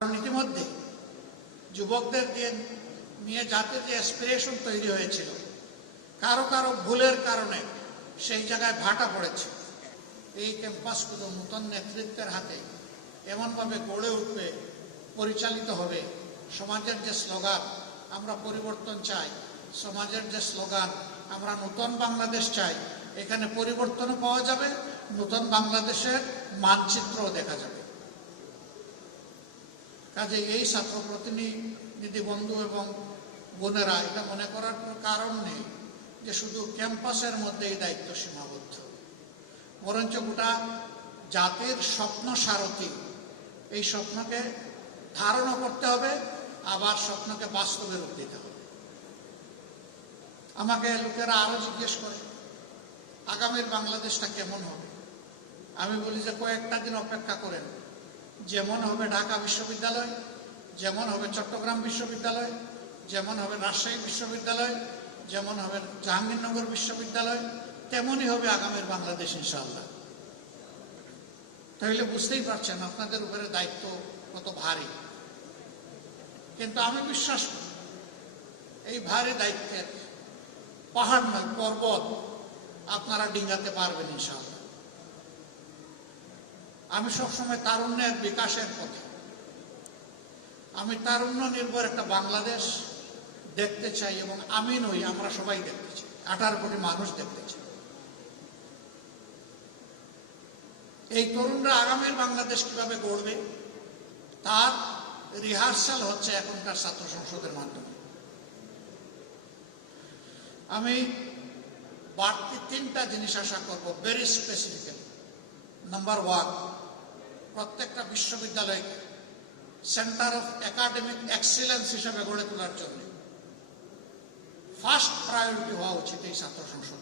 ইতিমধ্যে যুবকদের নিয়ে জাতির যে অ্যাসপিরেশন তৈরি হয়েছিল, কারো কারো ভুলের কারণে সেই জায়গায় ভাটা পড়েছে। এই ক্যাম্পাসগুলো নতুন নেতৃত্বের হাতে এমনভাবে গড়ে উঠবে, পরিচালিত হবে। সমাজের যে স্লোগান আমরা পরিবর্তন চাই, সমাজের যে স্লোগান আমরা নতুন বাংলাদেশ চাই, এখানে পরিবর্তনও পাওয়া যাবে, নতুন বাংলাদেশের মানচিত্রও দেখা যাবে। কাজে এই ছাত্র প্রতিনিধি বন্ধু এবং বোনেরা এটা মনে করার কোনো কারণ নেই যে শুধু ক্যাম্পাসের মধ্যে এই দায়িত্ব সীমাবদ্ধ, বরঞ্চ গোটা জাতির স্বপ্ন সারথি। এই স্বপ্নকে ধারণা করতে হবে, আবার স্বপ্নকে বাস্তবে রূপ দিতে হবে। আমাকে লোকেরা আরো জিজ্ঞেস করে আগামীর বাংলাদেশটা কেমন হবে। আমি বলি যে কয়েকটা দিন অপেক্ষা করেন। যেমন হবে ঢাকা বিশ্ববিদ্যালয়, যেমন হবে চট্টগ্রাম বিশ্ববিদ্যালয়, যেমন হবে রাজশাহী বিশ্ববিদ্যালয়, যেমন হবে জাহাঙ্গীরনগর বিশ্ববিদ্যালয়, তেমনই হবে আগামীর বাংলাদেশ ইনশাআল্লাহ। তাহলে বুঝতেই পারছেন আপনাদের উপরে দায়িত্ব কত ভারী। কিন্তু আমি বিশ্বাস করি এই ভারী দায়িত্বের পাহাড় নয়, পর্বত আপনারা ডিঙ্গাতে পারবেন ইনশাআল্লাহ। আমি সবসময় তারুণ্যের বিকাশের পথে, আমি তারুণ্য নির্ভর একটা বাংলাদেশ দেখতে চাই, এবং আমি নই, আমরা সবাই দেখতে চাই, 18 কোটি মানুষ দেখতে চাই। এই তরুণরা আগামীর বাংলাদেশ কিভাবে গড়বে তার রিহার্সাল হচ্ছে এখনকার ছাত্র সংসদের মাধ্যমে। আমি বাড়তি 3টা জিনিস আশা করব, ভেরি স্পেসিফিক্যালি। নাম্বার 1, প্রত্যেকটা বিশ্ববিদ্যালয়কে সেন্টার অফ একাডেমিক এক্সিলেন্স হিসেবে গড়ে তোলার জন্য ফার্স্ট প্রায়োরিটি হওয়া উচিত এই ছাত্র সংসদ।